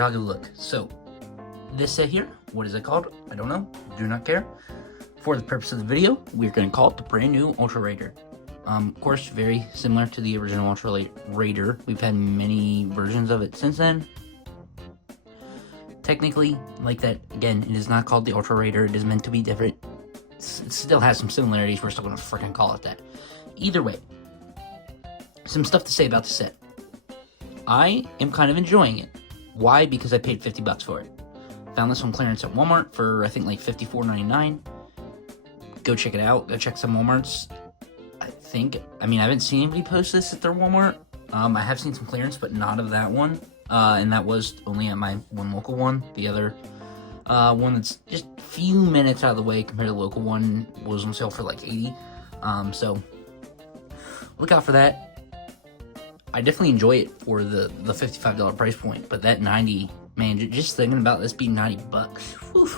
Ninjago look. So, this set here, what is it called? I don't know, do not care. For the purpose of the video, we're going to call it the brand new Ultra Raider. Of course, very similar to the original Ultra Raider. We've had many versions of it since then. Technically, like that, again, it is not called the Ultra Raider. It is meant to be different. It still has some similarities. We're still going to freaking call it that. Either way, some stuff to say about the set. I am kind of enjoying it. Why? Because I paid 50 bucks for it. Found this on clearance at Walmart for, I think, like $54.99. Go check it out. Go check some Walmarts. I mean, I haven't seen anybody post this at their Walmart. I have seen some clearance, but not of that one. And that was only at my one local one. The other one that's just a few minutes out of the way compared to the local one was on sale for like $80. So look out for that. I definitely enjoy it for the $55 price point, but that $90, man, just thinking about this being $90 bucks. Whew.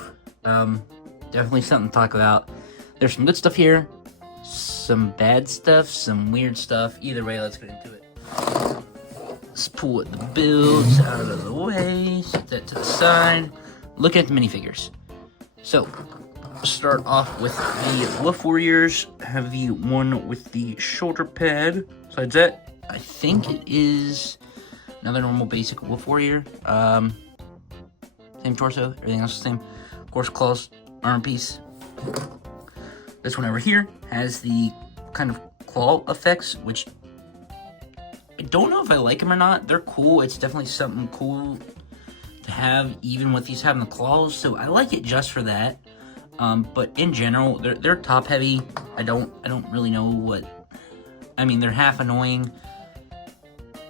Definitely something to talk about. There's some good stuff here, some bad stuff, some weird stuff. Either way, let's get into it. Let's pull the builds out of the way, set that to the side. Look at the minifigures. So, start off with the Wolf Warriors. Have the one with the shoulder pad. Besides that, I think it is another normal basic Wolf Warrior. Same torso, everything else the same. Of course, claws, arm piece. This one over here has the kind of claw effects, which I don't know if I like them or not. They're cool. It's definitely something cool to have, even with these having the claws. So I like it just for that. But in general, they're top heavy. I don't really know what. I mean, they're half annoying.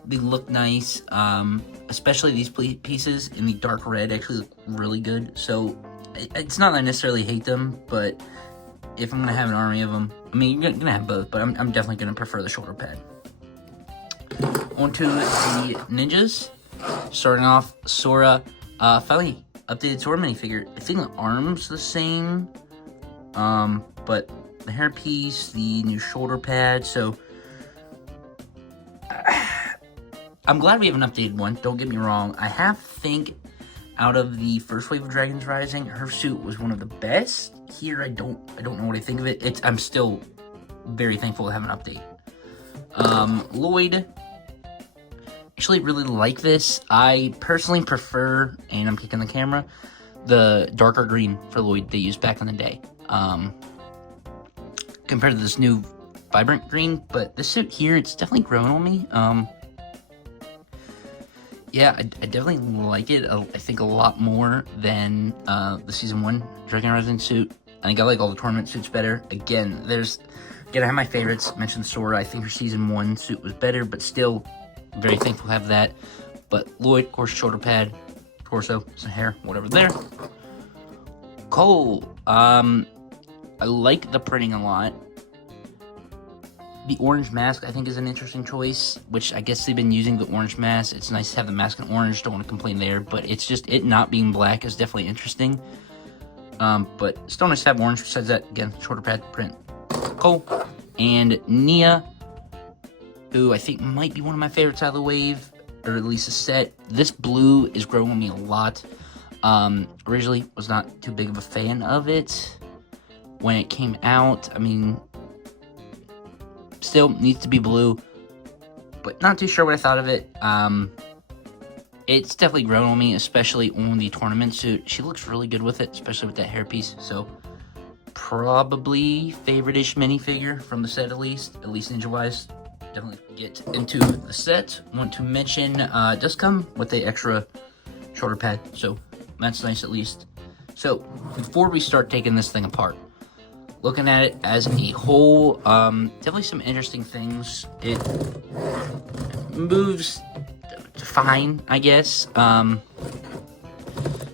They look nice. Especially these pieces in the dark red actually look really good. So it's not that I necessarily hate them, but if I'm gonna have an army of them, I mean, you're gonna have both, but I'm definitely gonna prefer the shoulder pad. On to the ninjas. Starting off, Sora. Finally updated Sora minifigure. I think the arm's the same, but the hairpiece, the new shoulder pad. So I'm glad we have an updated one. Don't get me wrong. I think out of the first wave of Dragons Rising, her suit was one of the best. Here, I don't know what I think of it. I'm still very thankful to have an update. Lloyd. Actually, really like this. I personally prefer, and I'm kicking the camera, the darker green for Lloyd they used back in the day. Compared to this new vibrant green, but this suit here, it's definitely grown on me. Yeah, I definitely like it. I think a lot more than the Season 1 Dragon Rising suit. I think I like all the tournament suits better. Again, I have my favorites. I mentioned Sora. I think her Season 1 suit was better, but still very thankful to have that. But Lloyd, of course, shoulder pad, torso, some hair, whatever there. Cole, I like the printing a lot. The orange mask, I think, is an interesting choice, which I guess they've been using the orange mask. It's nice to have the mask in orange, don't want to complain there, but it's just, it not being black is definitely interesting. But still nice to have orange. Besides that, again, shoulder pad print. Cool. And Nia, who I think might be one of my favorites out of the wave, or at least a set. This blue is growing on me a lot. Originally was not too big of a fan of it when it came out. I mean, still needs to be blue, but not too sure what I thought of it. It's definitely grown on me, especially on the tournament suit. She looks really good with it, especially with that hairpiece. So probably favorite-ish minifigure from the set, at least ninja-wise. Definitely get into the set. Want to mention, it does come with the extra shoulder pad, so that's nice at least. So before we start taking this thing apart, looking at it as a whole, definitely some interesting things. It moves fine, I guess. Some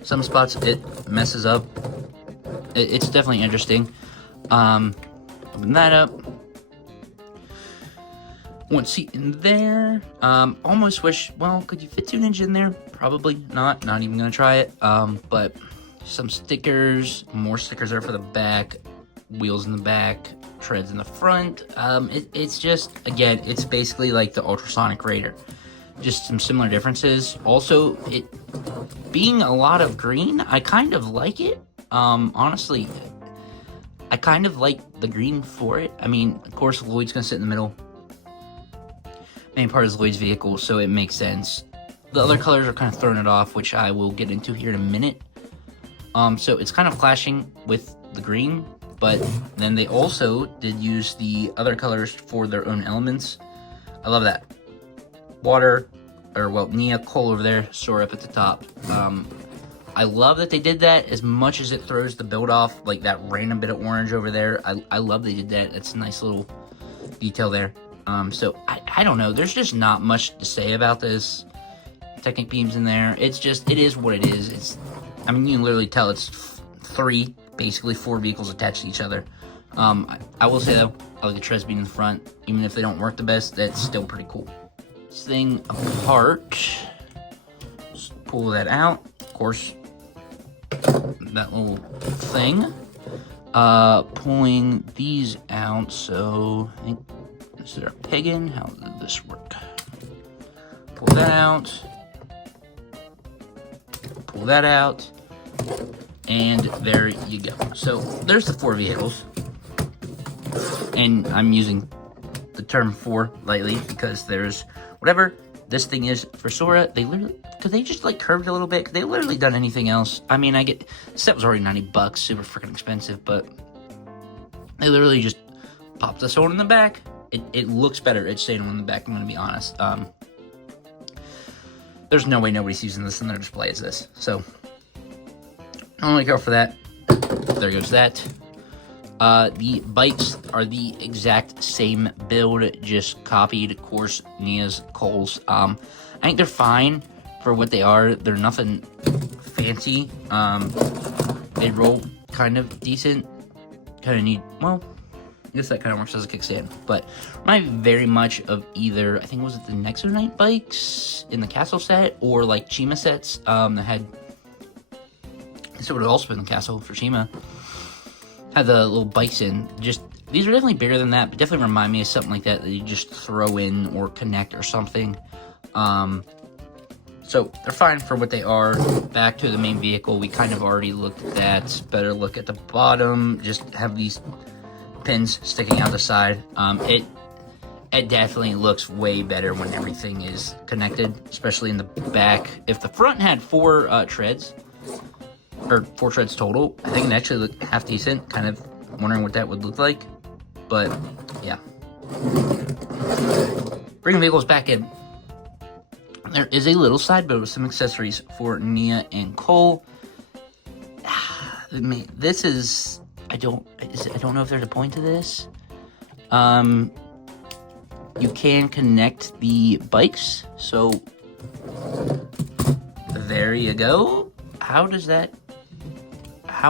spots it messes up. It's definitely interesting. Open that up. One seat in there. Almost wish, well, could you fit 2 ninja in there? Probably not. Not even gonna try it. But some stickers, more stickers there for the back. Wheels in the back, treads in the front. It's just, again, it's basically like the Ultrasonic Raider. just some similar differences. Also, it being a lot of green, I kind of like it. Honestly, I kind of like the green for it. I mean, of course, Lloyd's gonna sit in the middle. Main part is Lloyd's vehicle, so it makes sense. The other colors are kind of throwing it off, which I will get into here in a minute. So it's kind of clashing with the green, but then they also did use the other colors for their own elements. I love that. Water, or well, Nia, coal over there, Sora up at the top. I love that they did that, as much as it throws the build off, like that random bit of orange over there. I love they did that. It's a nice little detail there. So I don't know. There's just not much to say about this. Technic beams in there. It's just, it is what it is. I mean, you can literally tell it's basically four vehicles attached to each other. I will say though, I like the treads being in the front. Even if they don't work the best, that's still pretty cool. This thing apart. Just pull that out. Of course, that little thing. Pulling these out. So I think, is there a peg in? How did this work? Pull that out. Pull that out. And there you go. So there's the four vehicles. And I'm using the term four lightly because there's whatever this thing is for Sora. They literally, could they just like curved a little bit? Could they literally done anything else? I mean, this set was already $90, super freaking expensive, but they literally just popped this one in the back. It looks better. It's staying on the back, I'm gonna be honest. There's no way nobody's using this in their display as this. So I don't really care for that. There goes that. The bikes are the exact same build, just copied, of course, Nia's, Cole's. I think they're fine for what they are. They're nothing fancy. They roll kind of decent. Kind of need, well, I guess that kind of works as a kickstand. But remind me very much of either, I think, was it the Nexo Knight bikes in the castle set, or like Chima sets that had, so it would have also been the castle for Chima. Had the little bikes in. Just, these are definitely bigger than that, but definitely remind me of something like that you just throw in or connect or something. So they're fine for what they are. Back to the main vehicle, we kind of already looked at that. Better look at the bottom. Just have these pins sticking out the side. It definitely looks way better when everything is connected, especially in the back. If the front had four treads, or four treads total, I think it actually looked half decent. Kind of wondering what that would look like, but yeah. Bringing vehicles back in. There is a little side build with some accessories for Nia and Cole. This is, I don't know if there's a point to this. You can connect the bikes, so there you go. How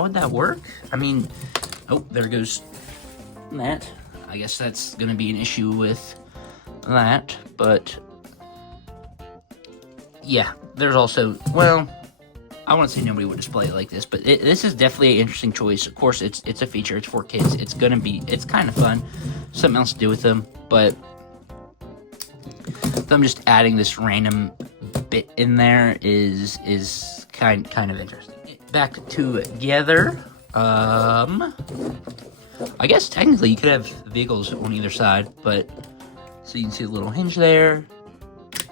would that work? I mean, oh, there goes that. I guess that's gonna be an issue with that, but yeah, there's also, well, I want to say nobody would display it like this, but this is definitely an interesting choice. Of course, it's a feature, it's for kids, it's kind of fun, something else to do with them, but them just adding this random bit in there is kind of interesting. Back together, I guess technically you could have vehicles on either side, but, so you can see the little hinge there,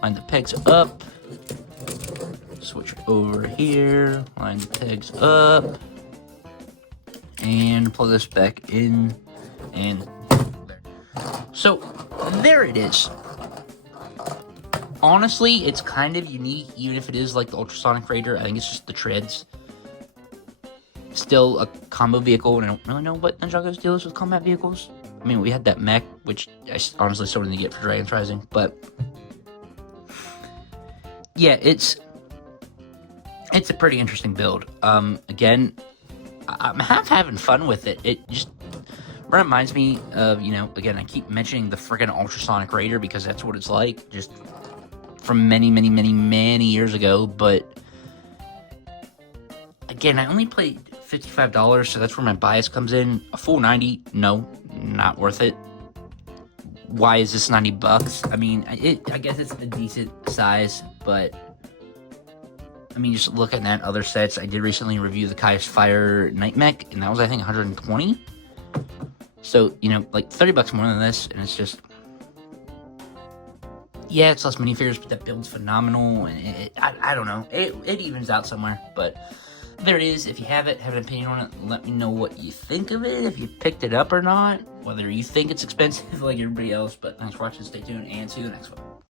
line the pegs up, switch over here, line the pegs up, and plug this back in, and there. So, there it is. Honestly, it's kind of unique, even if it is like the Ultrasonic Raider. I think it's just the treads. Still a combo vehicle, and I don't really know what Ninjago's deal is with combat vehicles. I mean, we had that mech, which I honestly still didn't get for Dragon's Rising, but yeah, it's a pretty interesting build. Again, I'm having fun with it. It just reminds me of, again, I keep mentioning the freaking Ultrasonic Raider because that's what it's like, just from many years ago. But again, I only played $55, so that's where my bias comes in. A full 90, no, not worth it. why is this $90? I mean, I guess it's a decent size, but I mean, just looking at other sets, I did recently review the Kai's Fire Night Mech, and that was, I think, 120. So, you know, like 30 bucks more than this, and it's just, yeah, it's less minifigures, but that build's phenomenal, and I don't know, it evens out somewhere, but there it is. If you have it, have an opinion on it, let me know what you think of it, if you picked it up or not, whether you think it's expensive like everybody else. But thanks for watching, stay tuned, and see you in the next one.